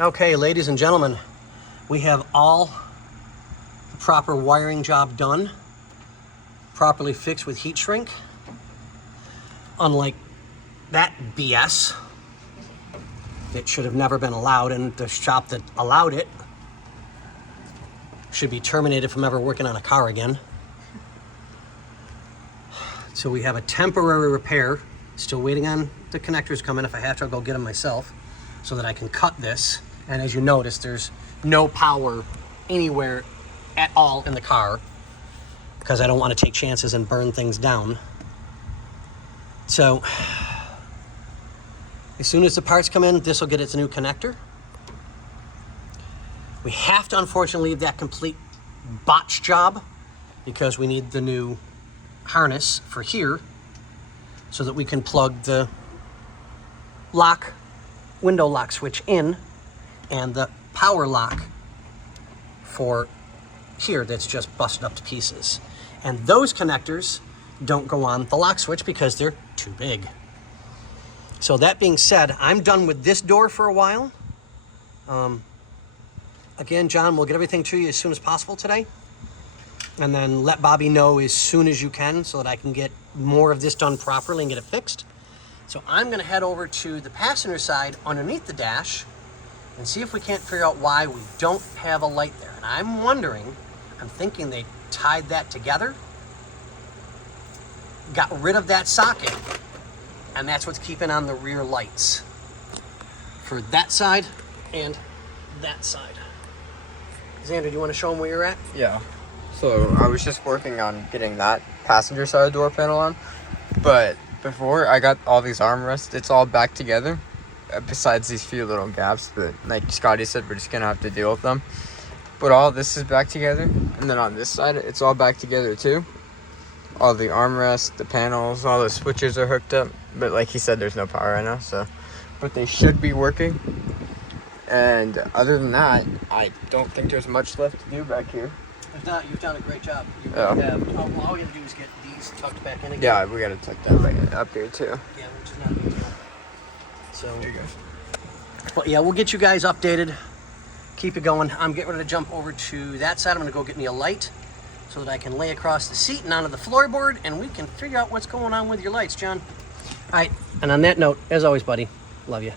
Okay, ladies and gentlemen, we have all the proper wiring job done, properly fixed with heat shrink. Unlike that BS, it should have never been allowed, and the shop that allowed it should be terminated from ever working on a car again. So we have a temporary repair, still waiting on the connectors coming. If I have to, I'll go get them myself so that I can cut this. And as you notice, there's no power anywhere at all in the car because I don't want to take chances and burn things down. So as soon as the parts come in, this will get its new connector. We have to unfortunately leave that complete botch job because we need the new harness for here so that we can plug the window lock switch in and the power lock for here that's just busted up to pieces. And those connectors don't go on the lock switch because they're too big. So that being said, I'm done with this door for a while. Again, John, we'll get everything to you as soon as possible today. And then let Bobby know as soon as you can so that I can get more of this done properly and get it fixed. So I'm gonna head over to the passenger side underneath the dash and see if we can't figure out why we don't have a light there. And I'm thinking they tied that together, got rid of that socket, and that's what's keeping on the rear lights for that side and that side. Xander, do you want to show them where you're at? Yeah. So I was just working on getting that passenger side door panel on, but before I got all these armrests, it's all back together, besides these few little gaps, but like Scotty said, we're just gonna have to deal with them. But all this is back together, and then on this side, it's all back together too. All the armrests, the panels, all the switches are hooked up, but like he said, there's no power right now, so, but they should be working. And other than that, I don't think there's much left to do back here. If not, you've done a great job. Yeah. All we have to do is get these tucked back in again. Yeah, we gotta tuck that back up here too. Yeah, which is not a big deal. So, but yeah, we'll get you guys updated. Keep it going. I'm getting ready to jump over to that side. I'm gonna go get me a light so that I can lay across the seat and onto the floorboard, and we can figure out what's going on with your lights, John. All right, and on that note, as always, buddy, love you.